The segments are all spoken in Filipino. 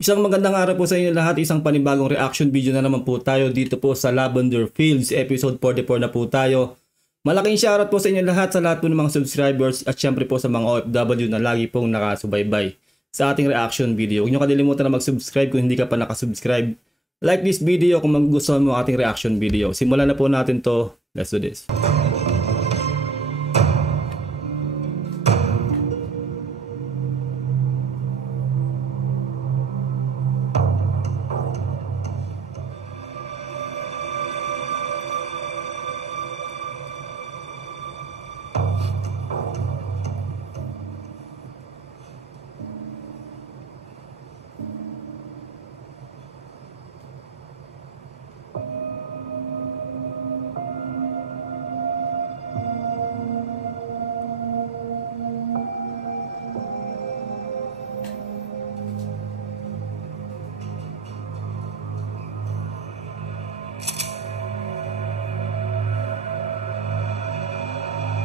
Isang magandang araw po sa inyo lahat, isang panibagong reaction video na naman po tayo dito po sa Lavender Fields, episode 44 na po tayo. Malaking shoutout po sa inyo lahat, sa lahat po ng mga subscribers at syempre po sa mga OFW na lagi pong nakasubaybay sa ating reaction video. Huwag nyo kalilimutan na mag-subscribe kung hindi ka pa nakasubscribe. Like this video kung magugustuhan mo ating reaction video. Simulan na po natin to. Let's do this.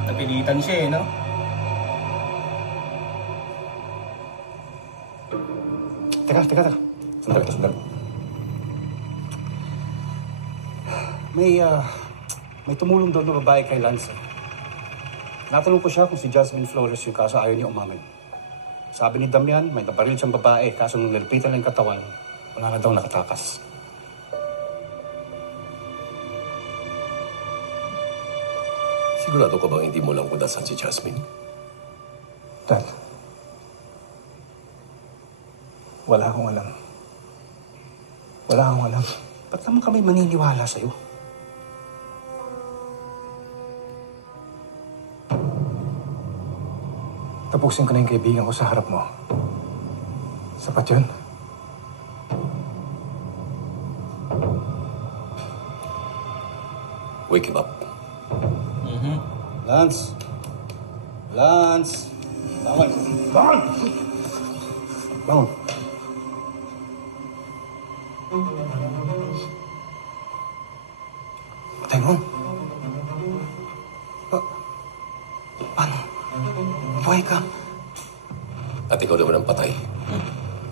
Napilitan siya no? Teka. Sandali. May tumulong daw na babae kay Lance. Natanong ko siya kung si Jasmine Flores yung kaso ayaw niya umamin. Sabi ni Damian, may nabaril siyang babae kaso nung nilpitan ng katawan, wala na daw nakatakas. Sigurado ka bang hindi mo lang kudasan si Jasmine? Dad, wala akong alam. Ba't naman kami maniniwala sa'yo? Tapusin ko na yung kaibigan ko sa harap mo. Sapat yun? Wake him up. Lance! Bangon! Patay mo. Paano? Buhay ka. At ikaw naman ang patay.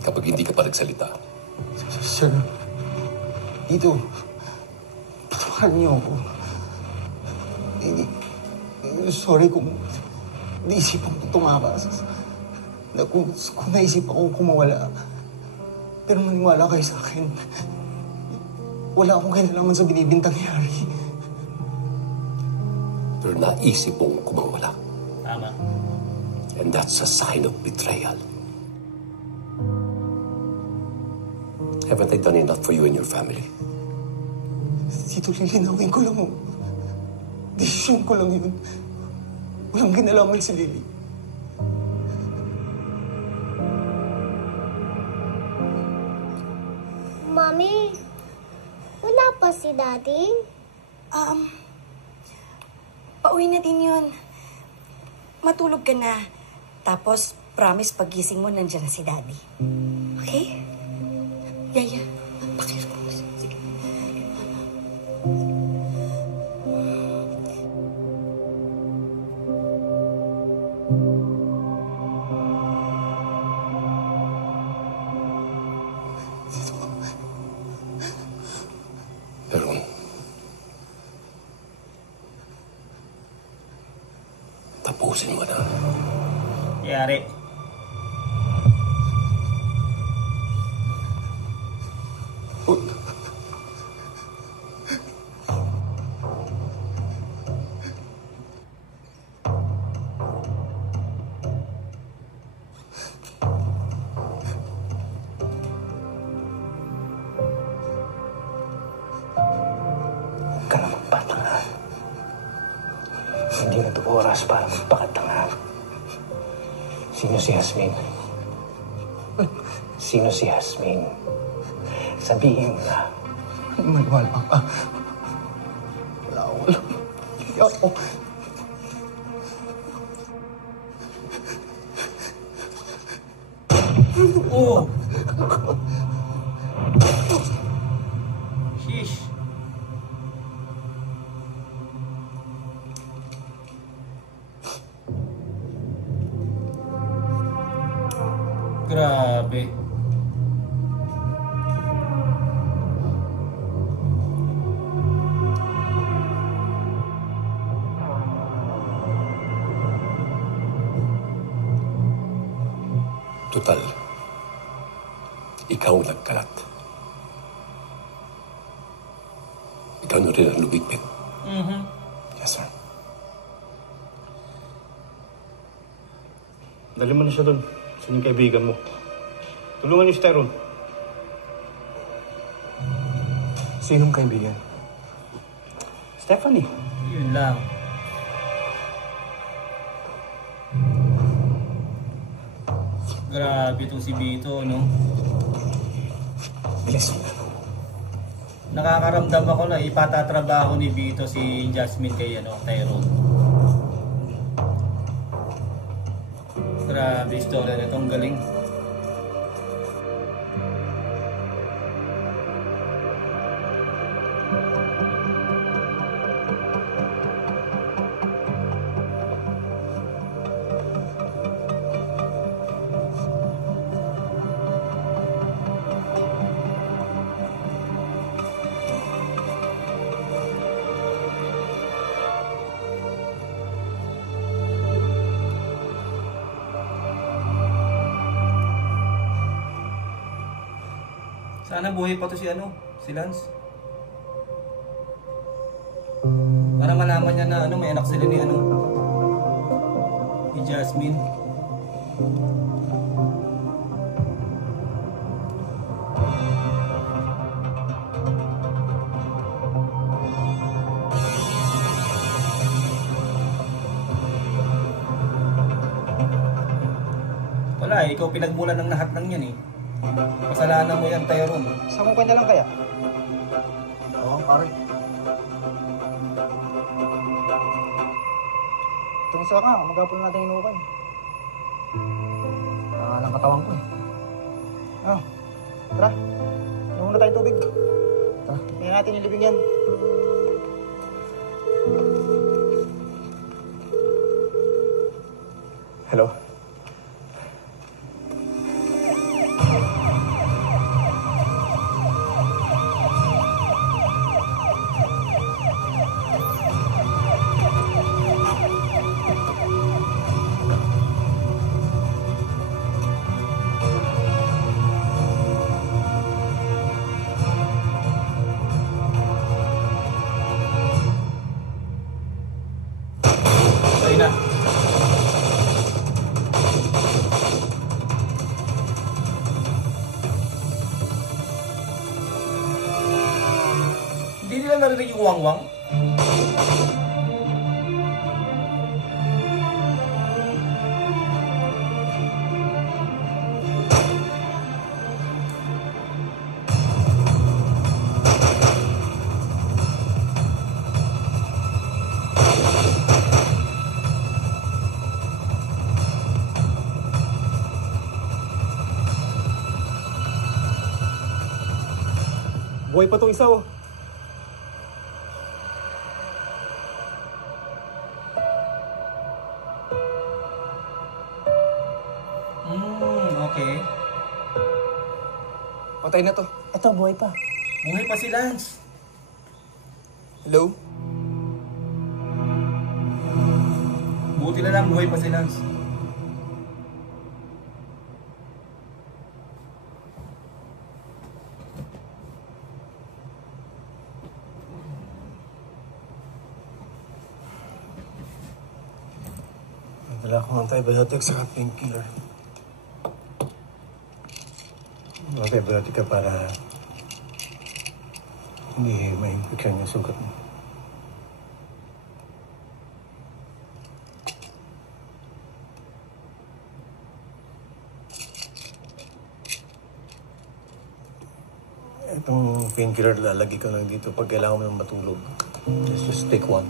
Kapag hindi ka pa nagsalita. Sir, dito. Patawakan niyo ako. Sorry kung naisipan ko tumakas. Kung naisipan ko kumawala. Pero maniwala kayo sa akin. Wala akong kinalaman sa binibintang nangyari. Pero naisip mong kumawala. Tama. And that's a sign of betrayal. Haven't I done enough for you and your family? Dito lilinawin ko lang. Desisyon ko lang yun. Walang kinalaman si Lily. Mami, wala pa si Daddy? Pauwi na din yun. Matulog ka na. Tapos, promise paggising mo, nandiyan na si Daddy. Okay? Yaya, pakiram mo. Sige. Pero tapusin mo na. Yari. Huwag ka na magpatanga. Hindi na ito oras para magpakatanga. Sino si Jasmine? Sino si Jasmine? Sabihin mo na. Maniwala ka. Wala ako. Oh! Sheesh! Grabe. Total, ikaw ang nagkalat. Ikaw na rin ang lumipit. Yes, sir. Dali mo na siya doon. Sa inyong kaibigan mo. Tulungan niyo si Tyrone. Sinong kaibigan? Stephanie. Yun lang. Grabe itong si Vito, no? Bilis mo. Nakakaramdam ako na ipatatrabaho ni Vito si Jasmine kay Tyrone. Grabe istorya nito, ang galing. Sana buhay pa to si Lance. Para malaman niya na may anak sila ni Jasmine. Wala ikaw pinagmulan ng lahat ng yan Kasalanan mo yan, Tyrone. Isang kwenta lang kaya? Oo, pare. Itong isa ka, magapon natin yung ukay. Ng katawan ko tara. Inom muna tayong tubig. Tara, tingnan natin yung libing yan. Hello? Hindi nila narinig yung wangwang? Buhay pa itong isa Okay. Patay na to. Ito, buhay pa. Buhay pa si Lance. Hello? Buti na lang buhay pa si Lance. Wala akong antibiotics sa painkiller. Antibiotic ka para hindi ma-infection yung sugat mo. Itong painkiller lalagay ko lang dito pag kailangan mo nang matulog. Just take one.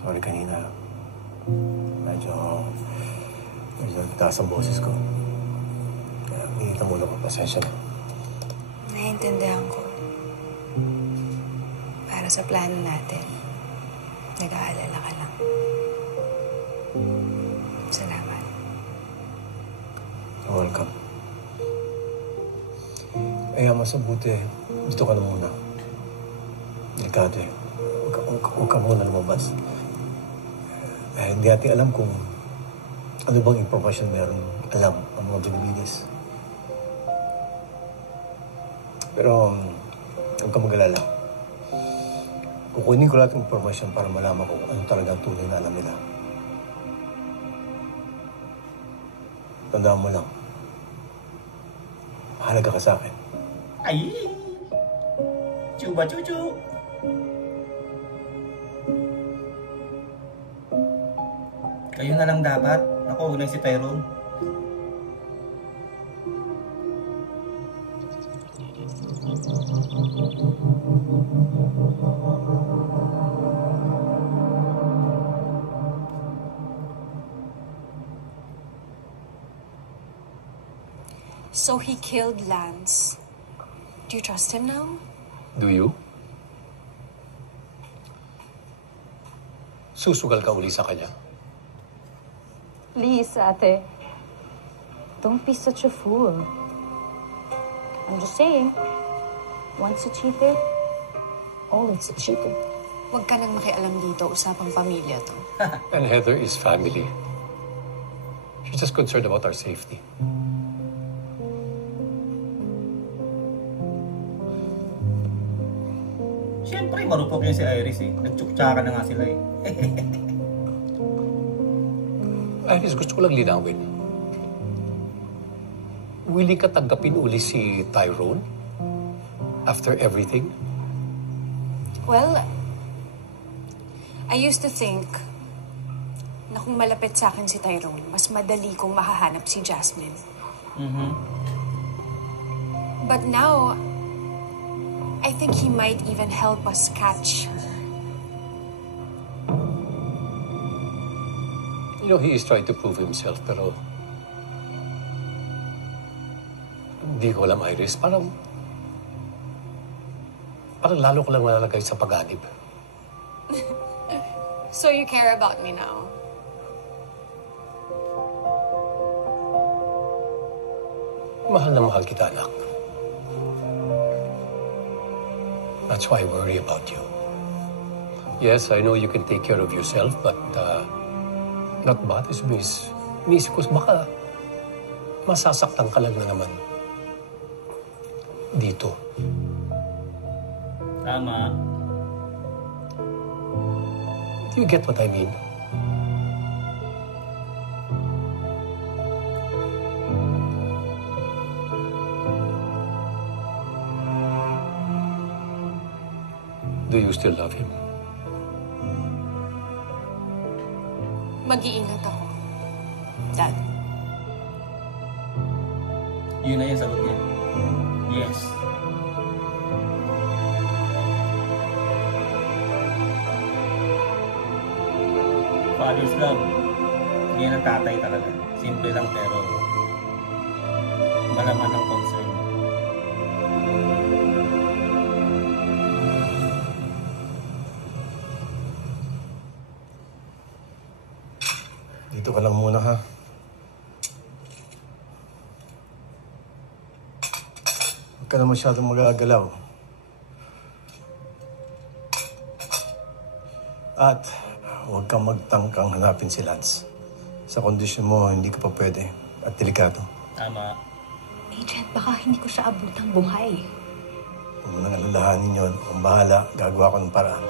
Sorry kanina. Medyo taas ang boses ko. Kaya hingitan muna ko. Pasensya na. Naiintindihan ko. Para sa plano natin, nag-aalala ka lang. Salamat. Welcome. Mas mabuti. Dito ka na muna. Delikado eh. Huwag ka muna lumabas. Hindi natin alam kung Ano bang information meron alam ang mga Benavides? Pero, huwag ka mag-alala. Kukunin ko lahat ng informasyon para malaman ko ano talagang tunay na alam nila. Tandaan mo lang, mahalaga ka sa akin. Ay! Chuba chuchu! Kayo na lang dapat. Ako, huwag na si Tyrone. So he killed Lance. Do you trust him now? Do you? Susugal ka uli sa kanya? Please, ate. Don't be such a fool. I'm just saying, once a cheater, always a cheater. Huwag ka nang makialam dito. Usapang pamilya to. And Heather is family. She's just concerned about our safety. Siyempre, marupok yun si Iris eh. Nagtsuktsakan na nga sila eh. Iris, gusto ko lang linawin. Willing ka tanggapin uli si Tyrone? After everything? Well, I used to think na kung malapit sa akin si Tyrone, mas madali kong mahahanap si Jasmine. But now, I think he might even help us catch her. You know, he is trying to prove himself, pero hindi ko alam, Iris. Parang lalo ko lang malalagay sa pag-anib. So you care about me now? Mahal na mahal kita, anak. That's why I worry about you. Yes, I know you can take care of yourself, but not bothers me is ko baka masasaktan ka lang na naman dito. Tama. Do you get what I mean? Do you still love him? Mag-iingat ako. Dad. Yun na yung sagot niya. Yes. Father's love. Hindi yan ang tatay talaga. Simple lang pero malaman ng concern. Dito ka lang muna, ha? Huwag ka na masyadong mag-aagalaw. At huwag kang magtangkang hanapin si Lance. Sa kondisyon mo, hindi ka pa pwede. At delikado. Tama. Agent, baka hindi ko siya abutang buhay. Huwag mo nang alalahanin yun. Kung bahala, gagawa ko ng paraan.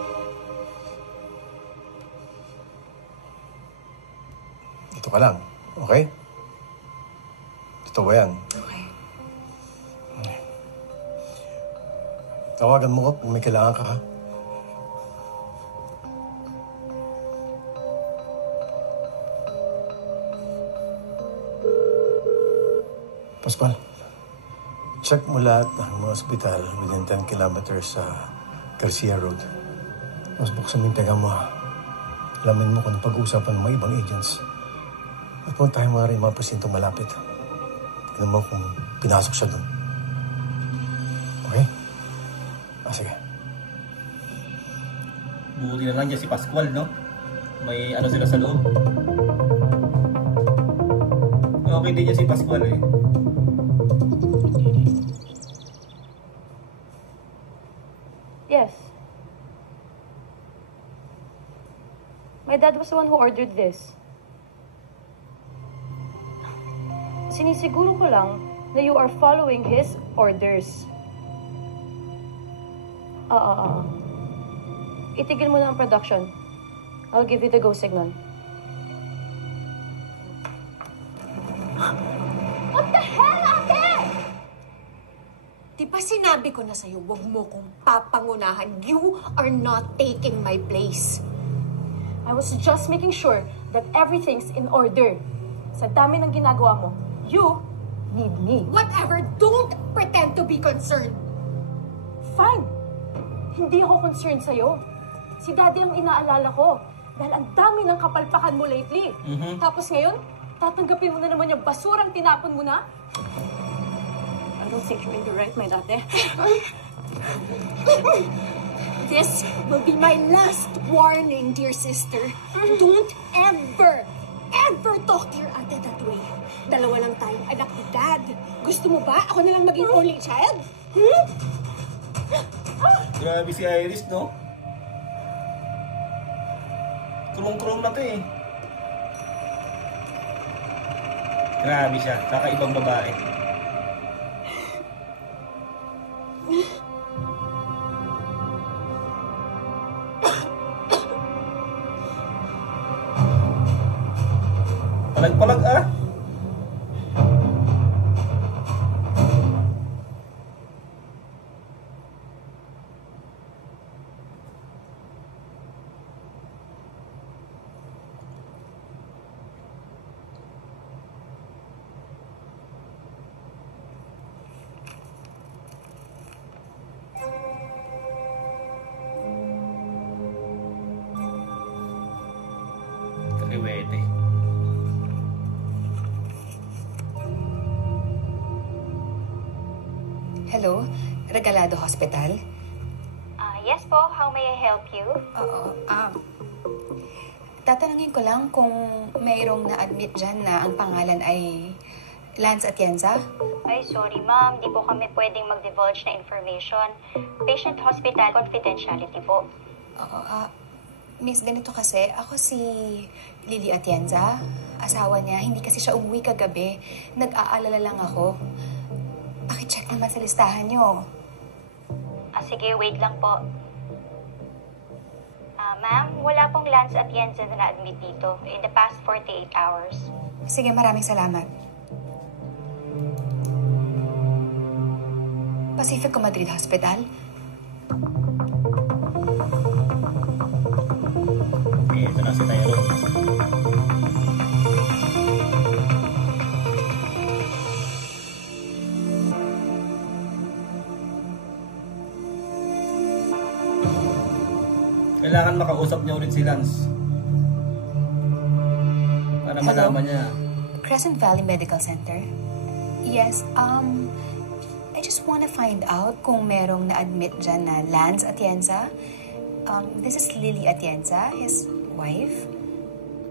Dito ka lang, okay? Totoo ba yan? Okay. Tawagan mo ko kung may kailangan ka, ha? Pascual, check mo lahat ng mga ospital within 10 kilometers sa Garcia Road. Tapos buksan mo yung tega mo, ha? Alamin mo kung pag-uusapan ng mga ibang agents. At puntahin mo na rin mga presinto malapit. Tignan mo kung pinasok siya doon. Okay? Sige. Buti na lang dyan si Pascual, no? May ano sila sa loob. Okay din dyan si Pascual, eh. Yes. My dad was the one who ordered this. Sinisiguro ko lang na you are following his orders. Itigil mo na ang production. I'll give you the go signal. What the hell, ate? Di ba sinabi ko na sa'yo, huwag mo kong papangunahan. You are not taking my place. I was just making sure that everything's in order. Sa dami ng ginagawa mo, you need me. Whatever, don't pretend to be concerned. Fine. Hindi ako concerned sa'yo. Si Daddy ang inaalala ko. Dahil ang dami ng kapalpakan mo lately. Tapos ngayon, tatanggapin mo na naman yung basurang tinapon mo na? I don't think you're in the right mind, ate. This will be my last warning, dear sister. Don't ever talk to your ate that way. Dalawa lang tayong anak ni Dad. Gusto mo ba? Ako na lang maging only child? Grabe si Iris, no? Kulong-kulong na to eh. Grabe siya, kakaibang babae. Palag-palag ah. Kaliwete. Hello, Regalado Hospital? Yes po, how may I help you? Oo, tatanungin ko lang kung mayroong na-admit dyan na ang pangalan ay Lance Atienza? Ay, sorry ma'am, di po kami pwedeng mag-divulge na information. Patient hospital confidentiality po. Oo, Miss, ganito kasi, ako si Lily Atienza, asawa niya, hindi kasi siya umuwi kagabi. Nag-aalala lang ako. Pakicheck naman sa listahan niyo. Sige, wait lang po. Ma'am, wala pong Lance Atienza na na-admit dito in the past 48 hours. Sige, maraming salamat. Pacifico Madrid Hospital? Ito na si Tyrone. Kailangan makausap niya ulit si Lance. Para malaman niya. Crescent Valley Medical Center? Yes, I just want to find out kung merong na-admit dyan na Lance Atienza. This is Lily Atienza, his wife.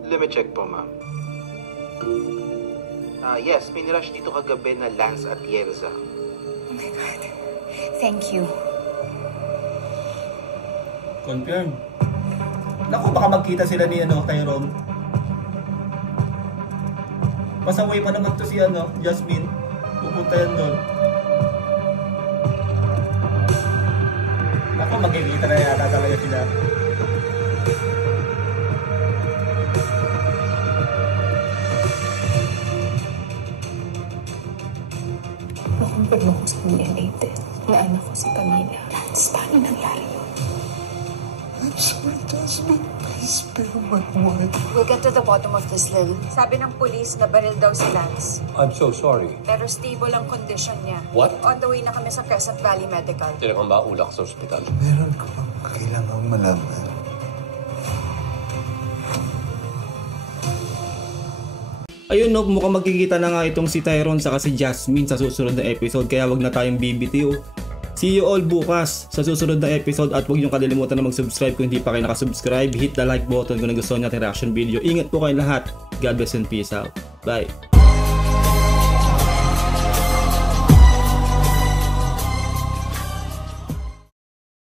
Let me check po, ma'am. Yes, may nirush dito kagabi na Lance Atienza. Oh my God. Thank you. Confirm. Naku, baka magkita sila ni Tyrone. Pasaway pa naman to si Jasmine. Pupunta yan doon. Naku, magkikita na yata talaga sila. Nakumpirma ko sa DNA test na anak ko si Camila. Lance, paano nangyari yun? I'm sorry, Jasmine. Please spare my wife. We'll get to the bottom of this, Lil. Sabi ng police na baril daw si Lance. I'm so sorry. Pero stable ang condition niya. What? On the way na kami sa Crescent Valley Medical. Tinakang maulak sa ospital. Meron ka bang kailangang malaman? Ayun no, mukhang magkikita na nga itong si Tyrone saka si Jasmine sa susunod na episode, kaya wag na tayong BBTO. See you all bukas sa susunod na episode at huwag niyong kalilimutan na mag-subscribe kung hindi pa kayo nakasubscribe. Hit the like button kung nagustuhan niyo ang reaction video. Ingat po kayong lahat. God bless and peace out. Bye.